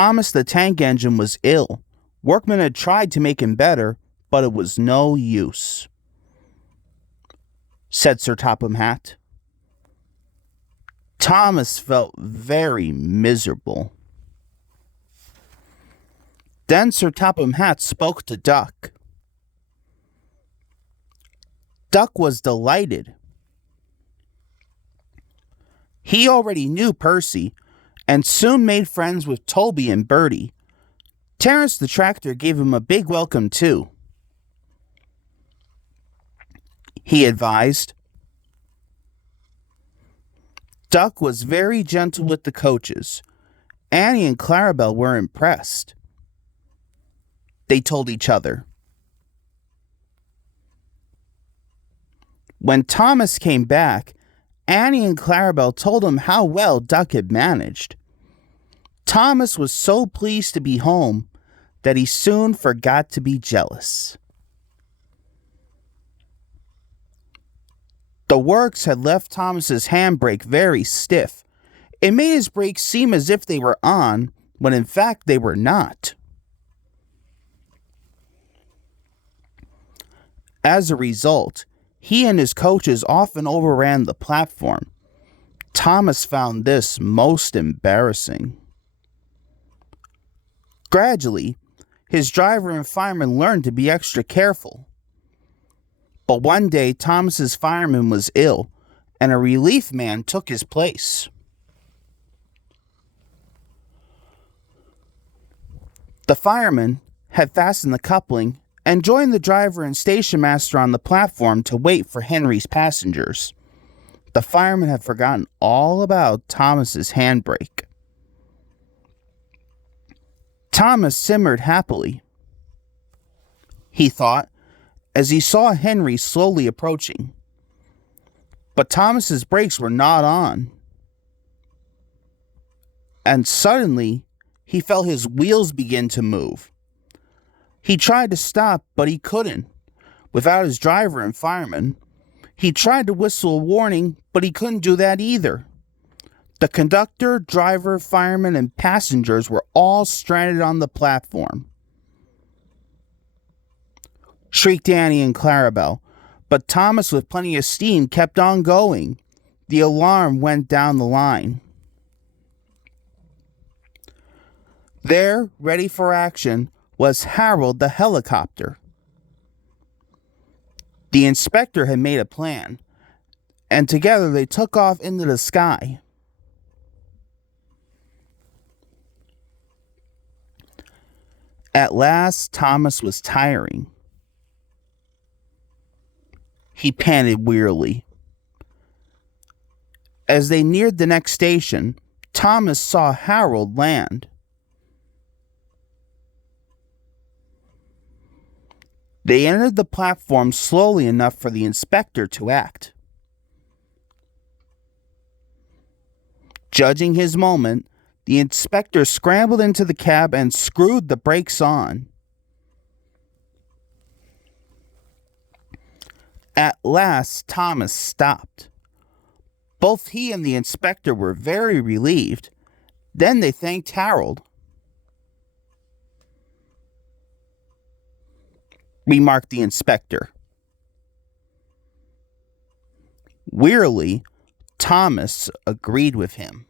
Thomas the tank engine was ill. Workmen had tried to make him better, but it was no use, said Sir Topham Hatt. Thomas felt very miserable. Then Sir Topham Hatt spoke to Duck. Duck was delighted. He already knew Percy and soon made friends with Toby and Bertie. Terence the tractor gave him a big welcome too. He advised. Duck was very gentle with the coaches. Annie and Clarabelle were impressed. They told each other. When Thomas came back, Annie and Clarabelle told him how well Duck had managed. Thomas was so pleased to be home that he soon forgot to be jealous. The works had left Thomas's handbrake very stiff. It made his brakes seem as if they were on, when in fact they were not. As a result, he and his coaches often overran the platform. Thomas found this most embarrassing. Gradually, his driver and fireman learned to be extra careful. But one day, Thomas's fireman was ill, and a relief man took his place. The fireman had fastened the coupling and joined the driver and station master on the platform to wait for Henry's passengers. The fireman had forgotten all about Thomas's handbrake. Thomas simmered happily. He thought, as he saw Henry slowly approaching. But Thomas's brakes were not on. And suddenly, he felt his wheels begin to move. He tried to stop, but he couldn't. Without his driver and fireman, he tried to whistle a warning, but he couldn't do that either. The conductor, driver, fireman, and passengers were all stranded on the platform. Shrieked Annie and Clarabelle, but Thomas, with plenty of steam, kept on going. The alarm went down the line. There, ready for action, was Harold the helicopter. The inspector had made a plan, and together they took off into the sky. At last, Thomas was tiring. He panted wearily. As they neared the next station, Thomas saw Harold land. They entered the platform slowly enough for the inspector to act. Judging his moment, the inspector scrambled into the cab and screwed the brakes on. At last, Thomas stopped. Both he and the inspector were very relieved. Then they thanked Harold. Remarked the inspector. Wearily, Thomas agreed with him.